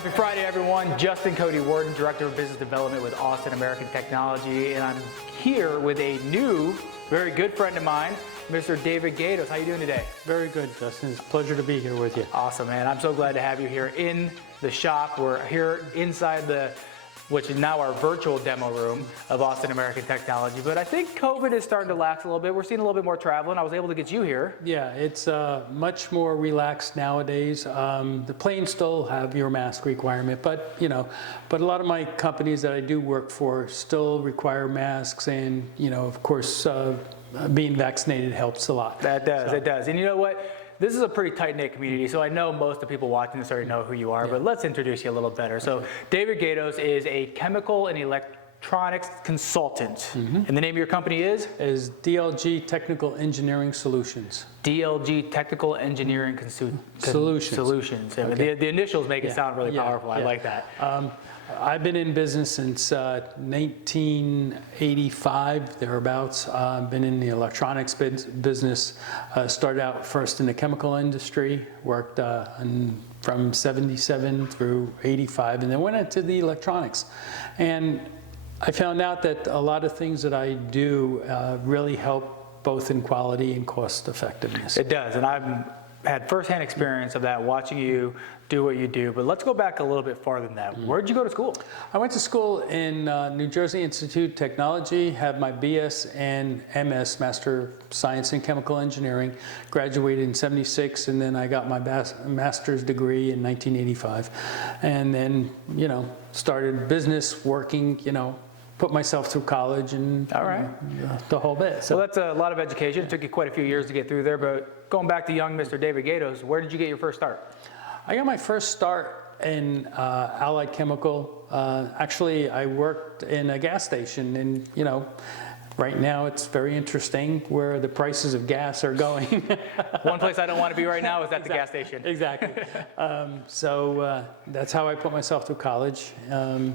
Happy Friday, everyone. Justin Cody Worden, Director of Business Development with Austin American Technology, and I'm here with a new, very good friend of mine, Mr. David Gaydos. How you doing today? Very good, Justin. It's a pleasure to be here with you. Awesome, man. I'm so glad to have you here in the shop. We're here inside which is now our virtual demo room of Austin American Technology. But I think COVID is starting to lax a little bit. We're seeing a little bit more travel, and I was able to get you here. Yeah, it's much more relaxed nowadays. The planes still have your mask requirement, but a lot of my companies that I do work for still require masks, and of course, being vaccinated helps a lot. That does, it does. And you know what? This is a pretty tight-knit community, so I know most of the people watching this already know who you are, but let's introduce you a little better. So David Gaydos is a chemical and electronics consultant. And the name of your company is? Is DLG Technical Engineering Solutions. DLG Technical Engineering Solutions. Okay. The initials make it sound really powerful. I like that. I've been in business since 1985, thereabouts. I've been in the electronics business. Started out first in the chemical industry, worked from 77 through 85, and then went into the electronics. And I found out that a lot of things that I do really help both in quality and cost effectiveness. It does, and I've had firsthand experience of that, watching you do what you do. But let's go back a little bit farther than that. Where did you go to school? I went to school in New Jersey Institute of Technology, had my BS and MS, Master Science in Chemical Engineering, graduated in '76, and then I got my master's degree in 1985. And then, started business, working, put myself through college and the whole bit. So that's a lot of education. It took you quite a few years to get through there, but going back to young Mr. David Gaydos, where did you get your first start? I got my first start in Allied Chemical. Actually, I worked in a gas station, and right now it's very interesting where the prices of gas are going. One place I don't want to be right now is at the gas station. Exactly. So that's how I put myself through college. I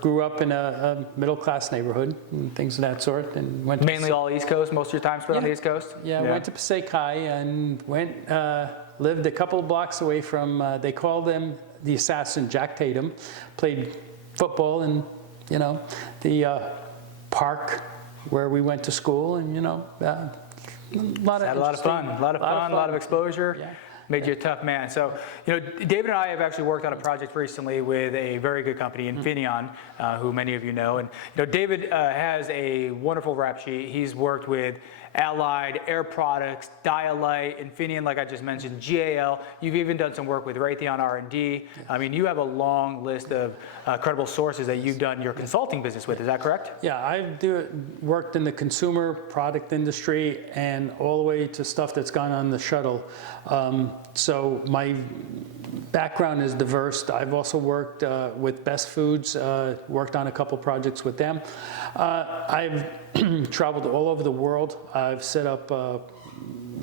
grew up in a middle-class neighborhood and things of that sort, and went mainly all East Coast. Most of your time spent on the East Coast. Yeah, went to Passaic High and lived a couple of blocks away from. They called them the assassin, Jack Tatum. Played football in the park where we went to school, and had a lot of fun, a lot of exposure. Yeah. Made you a tough man. So, David and I have actually worked on a project recently with a very good company, Infineon, who many of you know. And David has a wonderful rap sheet. He's worked with Allied, Air Products, Dialite, Infineon, like I just mentioned, GAL. You've even done some work with Raytheon R&D. I mean, you have a long list of credible sources that you've done your consulting business with. Is that correct? Yeah, I've worked in the consumer product industry and all the way to stuff that's gone on the shuttle. So my background is diverse. I've also worked with Best Foods, worked on a couple projects with them. I've traveled all over the world. I've set up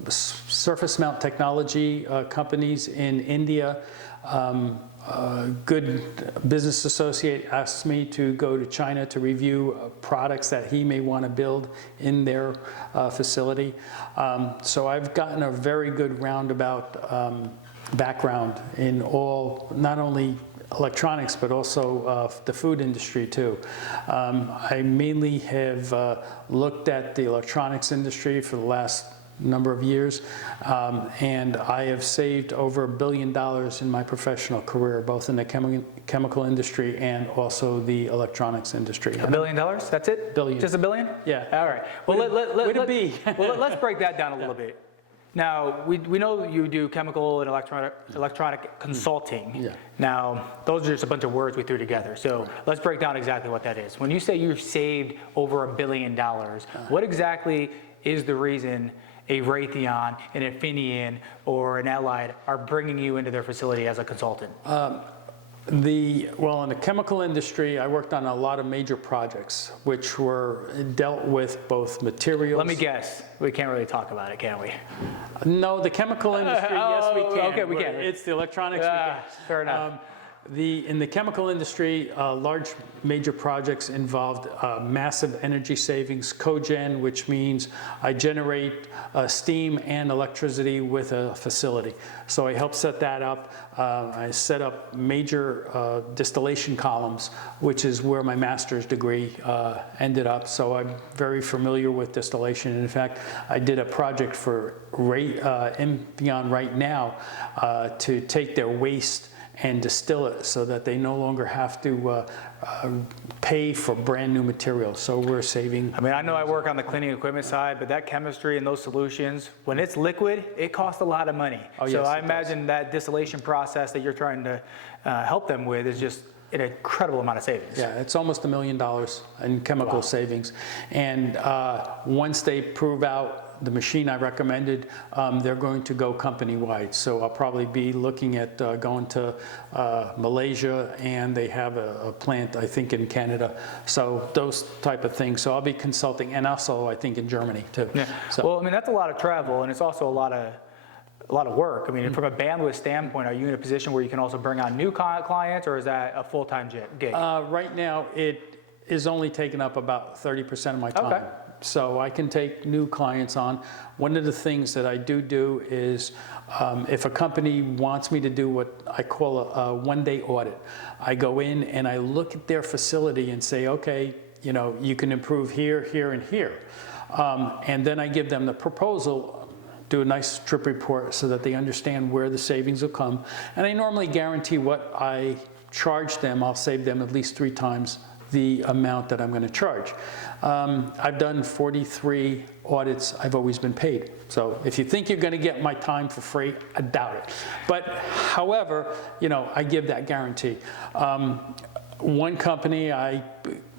surface mount technology companies in India. A good business associate asked me to go to China to review products that he may want to build in their facility. So I've gotten a very good roundabout background in all, not only electronics, but also the food industry too. I mainly have looked at the electronics industry for the last number of years, and I have saved over $1 billion in my professional career, both in the chemical industry and also the electronics industry. $1 billion? That's it? Billion. Just $1 billion? Yeah. All right. Well, let's break that down a little bit. Now, we know you do chemical and electronic consulting. Yeah. Now, those are just a bunch of words we threw together. So let's break down exactly what that is. When you say you've saved over $1 billion, what exactly is the reason a Raytheon, an Infineon, or an Allied are bringing you into their facility as a consultant? In the chemical industry, I worked on a lot of major projects, which were dealt with both materials. Let me guess. We can't really talk about it, can we? No, the chemical industry, yes, we can. Okay, we can. It's the electronics, we can. Fair enough. In the chemical industry, large major projects involved massive energy savings, cogen, which means I generate steam and electricity with a facility. So I helped set that up. I set up major distillation columns, which is where my master's degree ended up. So I'm very familiar with distillation. And in fact, I did a project for Infineon right now to take their waste and distill it so that they no longer have to pay for brand new materials. So we're saving. I mean, I know I work on the cleaning equipment side, but that chemistry and those solutions, when it's liquid, it costs a lot of money. Oh, so yes, I imagine that distillation process that you're trying to help them with is just an incredible amount of savings. Yeah, it's almost $1 million in chemical savings. And once they prove out the machine I recommended, they're going to go company-wide. So I'll probably be looking at going to Malaysia, and they have a plant, I think, in Canada. So those type of things. So I'll be consulting, and also I think in Germany too. Yeah. So, Well, I mean, that's a lot of travel, and it's also a lot of work. I mean, from a bandwidth standpoint, are you in a position where you can also bring on new clients, or is that a full-time gig? right now, it is only taking up about 30% of my time. Okay. So I can take new clients on. One of the things that I do is if a company wants me to do what I call a one-day audit, I go in and I look at their facility and say, okay, you know, you can improve here, here, and here. And then I give them the proposal, do a nice trip report so that they understand where the savings will come. And I normally guarantee what I charge them, I'll save them at least 3 times the amount that I'm going to charge. I've done 43 audits. I've always been paid. So if you think you're going to get my time for free, I doubt it. But however, you know, I give that guarantee. One company, I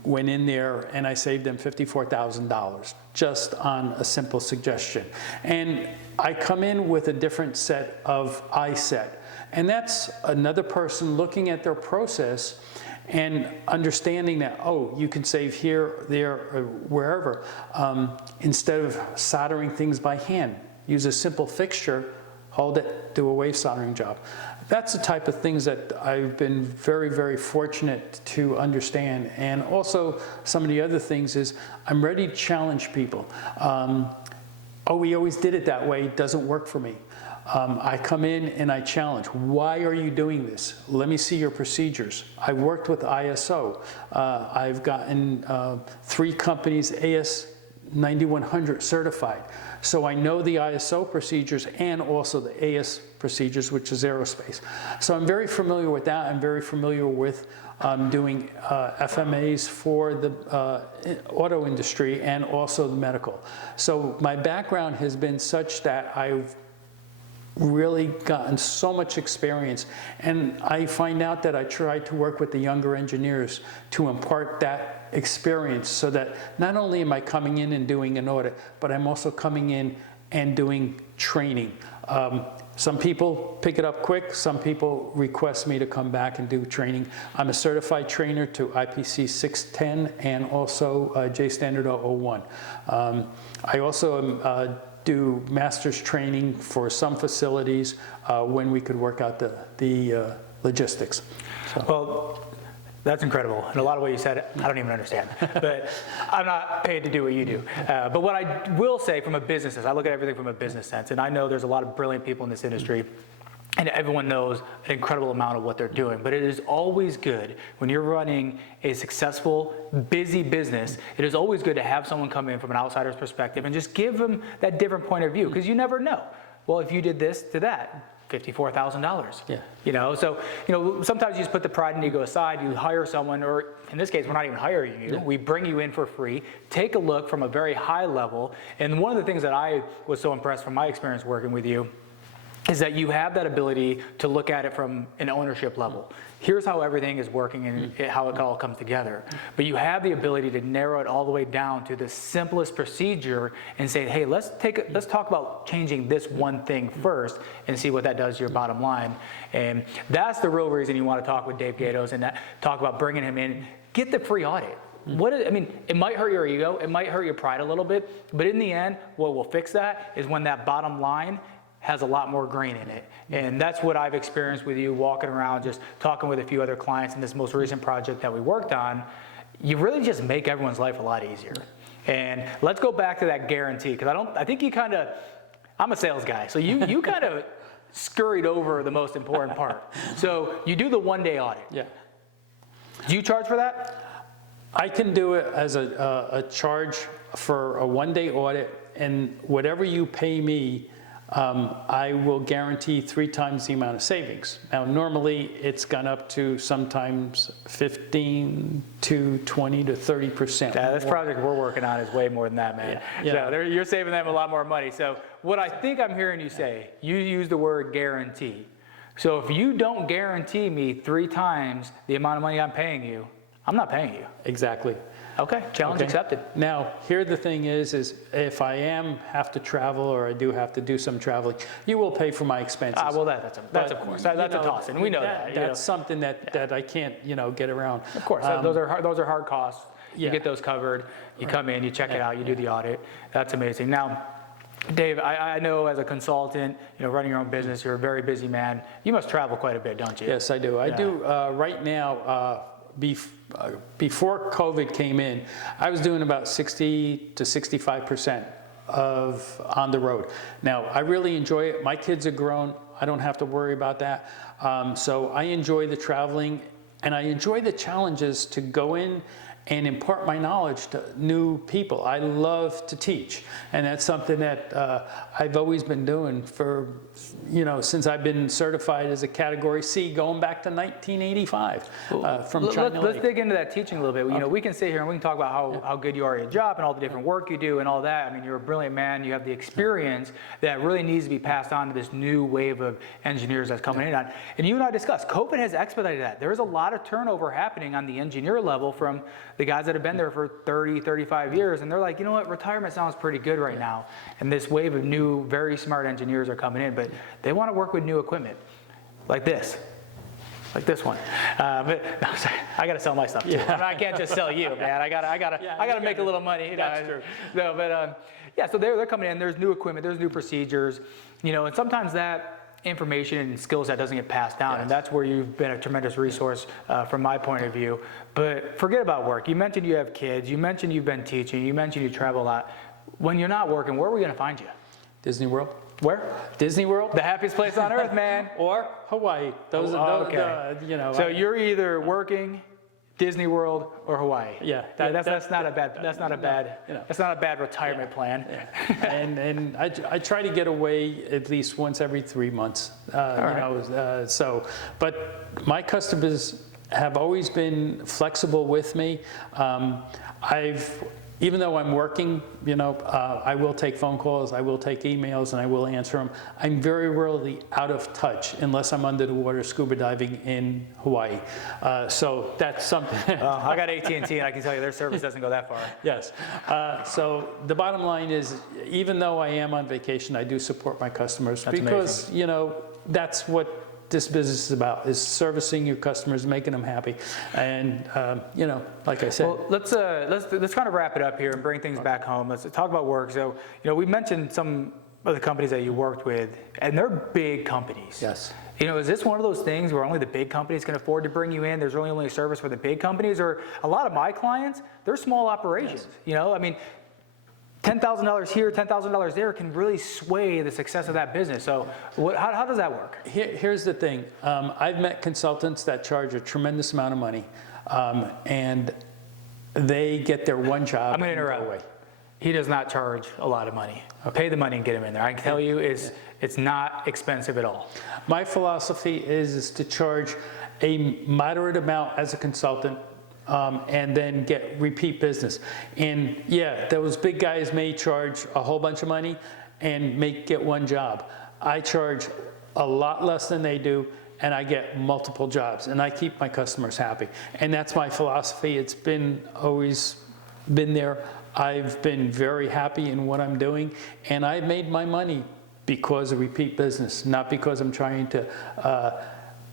went in there and I saved them $54,000 just on a simple suggestion. And I come in with a different set of eye set. And that's another person looking at their process and understanding that, oh, you can save here, there, or wherever. Instead of soldering things by hand, use a simple fixture, hold it, do a wave soldering job. That's the type of things that I've been very, very fortunate to understand. And also, some of the other things is I'm ready to challenge people. Oh, we always did it that way, it doesn't work for me. I come in and I challenge. Why are you doing this? Let me see your procedures. I've worked with ISO. I've gotten 3 companies AS 9100 certified. So I know the ISO procedures and also the AS procedures, which is aerospace. So I'm very familiar with that. I'm very familiar with doing FMAs for the auto industry and also the medical. So my background has been such that I've really gotten so much experience, and I find out that I try to work with the younger engineers to impart that experience so that not only am I coming in and doing an audit, but I'm also coming in and doing training. Some people pick it up quick, some people request me to come back and do training. I'm a certified trainer to IPC 610 and also J Standard 001. I also do master's training for some facilities when we could work out the logistics. So. Well, that's incredible. In a lot of what you said, I don't even understand. But I'm not paid to do what you do. But what I will say from a business sense, I look at everything from a business sense, and I know there's a lot of brilliant people in this industry, and everyone knows an incredible amount of what they're doing. But it is always good when you're running a successful, busy business, it is always good to have someone come in from an outsider's perspective and just give them that different point of view, because you never know. Well, if you did this to that, $54,000. Yeah. You know, so, you know, sometimes you just put the pride and ego aside, you hire someone, or in this case, we're not even hiring you. Yeah. We bring you in for free, take a look from a very high level. And one of the things that I was so impressed from my experience working with you is that you have that ability to look at it from an ownership level. Here's how everything is working and how it all comes together. But you have the ability to narrow it all the way down to the simplest procedure and say, hey, let's talk about changing this one thing first and see what that does to your bottom line. And that's the real reason you want to talk with Dave Gaydos and talk about bringing him in. Get the free audit. I mean, it might hurt your ego, it might hurt your pride a little bit, but in the end, what will fix that is when that bottom line has a lot more grain in it. And that's what I've experienced with you walking around, just talking with a few other clients in this most recent project that we worked on. You really just make everyone's life a lot easier. And let's go back to that guarantee, because I think you kind of, I'm a sales guy, so you kind of scurried over the most important part. So you do the one-day audit. Yeah. Do you charge for that? I can do it as a charge for a one-day audit, and whatever you pay me, I will guarantee 3 times the amount of savings. Now, normally it's gone up to sometimes 15 to 20 to 30%. Yeah, this project we're working on is way more than that, man. Yeah. So you're saving them a lot more money. So what I think I'm hearing you say, you use the word guarantee. So if you don't guarantee me 3 times the amount of money I'm paying you, I'm not paying you. Exactly. Okay, challenge accepted. Now, here the thing is if I have to travel, or I do have to do some traveling, you will pay for my expenses. Well, that's of course. That's a toss, and we know that. That's something that I can't, get around. Of course, those are hard costs. You Yeah. get those covered. You come in, you check it out, you do the audit. That's amazing. Now, Dave, I know as a consultant, running your own business, you're a very busy man. You must travel quite a bit, don't you? Yes, I do. I do right now. Before COVID came in, I was doing about 60 to 65% of on the road. Now, I really enjoy it. My kids are grown. I don't have to worry about that. So I enjoy the traveling, and I enjoy the challenges to go in and impart my knowledge to new people. I love to teach, and that's something that I've always been doing for, since I've been certified as a Category C, going back to 1985 from China. Let's dig into that teaching a little bit. We can sit here and we can talk about how good you are at your job and all the different work you do and all that. I mean, you're a brilliant man. You have the experience that really needs to be passed on to this new wave of engineers that's coming in on. And you and I discussed, COVID has expedited that. There is a lot of turnover happening on the engineer level from the guys that have been there for 30, 35 years, and they're like, you know what, retirement sounds pretty good right now. And this wave of new, very smart engineers are coming in, but they want to work with new equipment, like this one. But no, sorry, I got to sell my stuff too. Yeah. I can't just sell you, man. I gotta make a little money. That's true. No, but yeah, so they're coming in. There's new equipment. There's new procedures. And sometimes that information and skill set doesn't get passed down, and that's where you've been a tremendous resource from my point of view. But forget about work. You mentioned you have kids. You mentioned you've been teaching. You mentioned you travel a lot. When you're not working, where are we going to find you? Disney World. Where? Disney World. The happiest place on earth, man. Or Hawaii. Those are okay. So you're either working, Disney World, or Hawaii. Yeah, that's not a bad retirement plan. Yeah. and I try to get away at least once every 3 months. But my customers have always been flexible with me. Even though I'm working, I will take phone calls, I will take emails, and I will answer them. I'm very rarely out of touch unless I'm under the water scuba diving in Hawaii. So that's something. I got AT&T, and I can tell you their service doesn't go that far. Yes. So the bottom line is, even though I am on vacation, I do support my customers. That's because amazing. That's what this business is about, is servicing your customers, making them happy. And like I said. Well, let's kind of wrap it up here and bring things back home. Let's talk about work. So we mentioned some of the companies that you worked with, and they're big companies. Yes. Is this one of those things where only the big companies can afford to bring you in? There's really only a service for the big companies, or a lot of my clients, they're small operations. Yes. $10,000 here, $10,000 there can really sway the success of that business. So how does that work? Here's the thing. I've met consultants that charge a tremendous amount of money, and they get their one job. I'm going to interrupt. He does not charge a lot of money. Pay the money and get him in there. I can tell you it's not expensive at all. My philosophy is to charge a moderate amount as a consultant, and then get repeat business. And yeah, those big guys may charge a whole bunch of money and get one job. I charge a lot less than they do, and I get multiple jobs, and I keep my customers happy. And that's my philosophy. It's always been there. I've been very happy in what I'm doing, and I've made my money because of repeat business, not because I'm trying to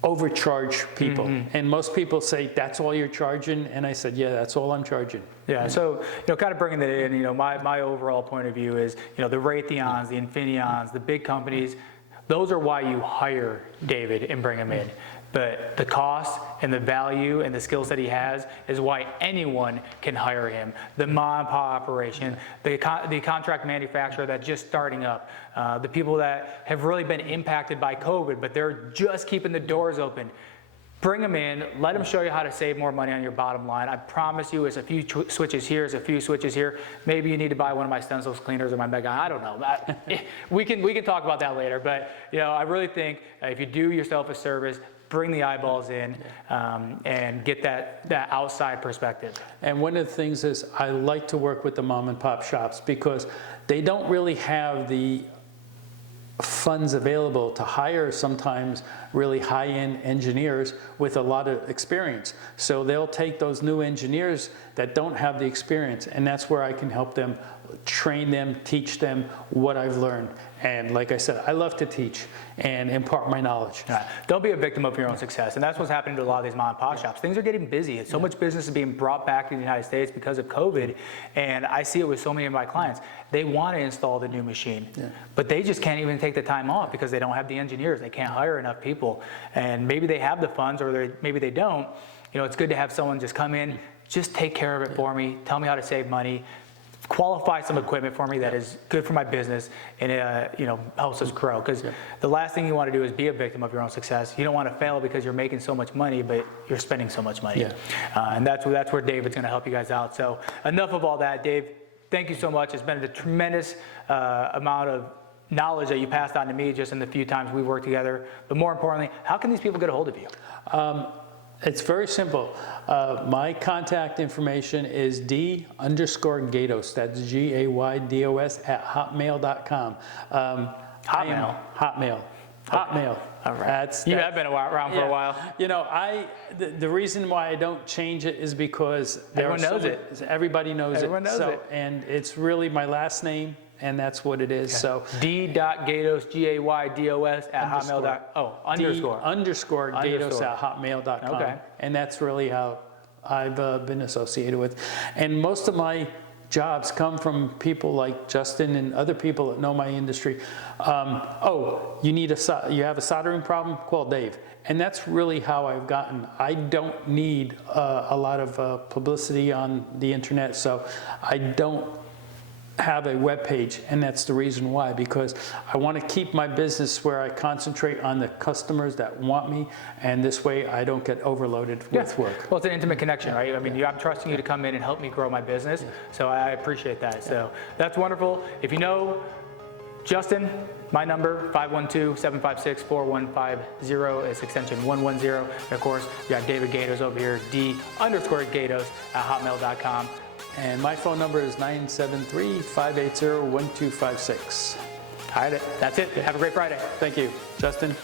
overcharge people. Mm-hmm. And most people say, that's all you're charging? And I said, yeah, that's all I'm charging. Yeah, so kind of bringing that in, my overall point of view is, the Raytheons, the Infineons, the big companies, Those are why you hire David and bring him in. But the cost and the value and the skills that he has is why anyone can hire him. The mom and pop operation, the contract manufacturer that's just starting up, the people that have really been impacted by COVID, but they're just keeping the doors open. Bring them in, let them show you how to save more money on your bottom line. I promise you, it's a few switches here, it's a few switches here. Maybe you need to buy one of my stencils cleaners or my Mega, I don't know. We can talk about that later, but I really think if you do yourself a service, bring the eyeballs in and get that outside perspective. And one of the things is I like to work with the mom and pop shops because they don't really have the funds available to hire sometimes really high-end engineers with a lot of experience. So they'll take those new engineers that don't have the experience, and that's where I can help them, train them, teach them what I've learned. And like I said, I love to teach and impart my knowledge. Don't be a victim of your own success. And that's what's happening to a lot of these mom and pop shops. Things are getting busy. So much business is being brought back to the United States because of COVID. And I see it with so many of my clients. They want to install the new machine, but they just can't even take the time off because they don't have the engineers. They can't hire enough people. And maybe they have the funds or maybe they don't. It's good to have someone just come in, just take care of it for me, tell me how to save money, qualify some equipment for me that is good for my business and helps us grow. Because the last thing you want to do is be a victim of your own success. You don't want to fail because you're making so much money, but you're spending so much money. And that's where David's going to help you guys out. So enough of all that, Dave. Thank you so much. It's been a tremendous amount of knowledge that you passed on to me just in the few times we've worked together. But more importantly, how can these people get a hold of you? It's very simple. My contact information is D_Gaydos. That's Gaydos @hotmail.com. Hotmail. All right. You have been around for a while. The reason why I don't change it is because everyone knows it. Everybody knows it. Everyone knows it. And it's really my last name, and that's what it is. Okay. So D.Gaydos, Gaydos _Gaydos @hotmail.com. Okay. And that's really how I've been associated with. And most of my jobs come from people like Justin and other people that know my industry. You have a soldering problem? Call Dave. And that's really how I've gotten. I don't need a lot of publicity on the internet, so I don't have a web page, and that's the reason why, because I want to keep my business where I concentrate on the customers that want me, and this way I don't get overloaded with work. Well, it's an intimate connection, right? I mean, I'm trusting you to come in and help me grow my business, so I appreciate that. So that's wonderful. If you know Justin, my number, 512-756-4150 is extension 110. And of course, we got David Gaydos over here, D_Gaydos @hotmail.com. And my phone number is 973-580-1256. All right, that's it. Have a great Friday. Thank you, Justin.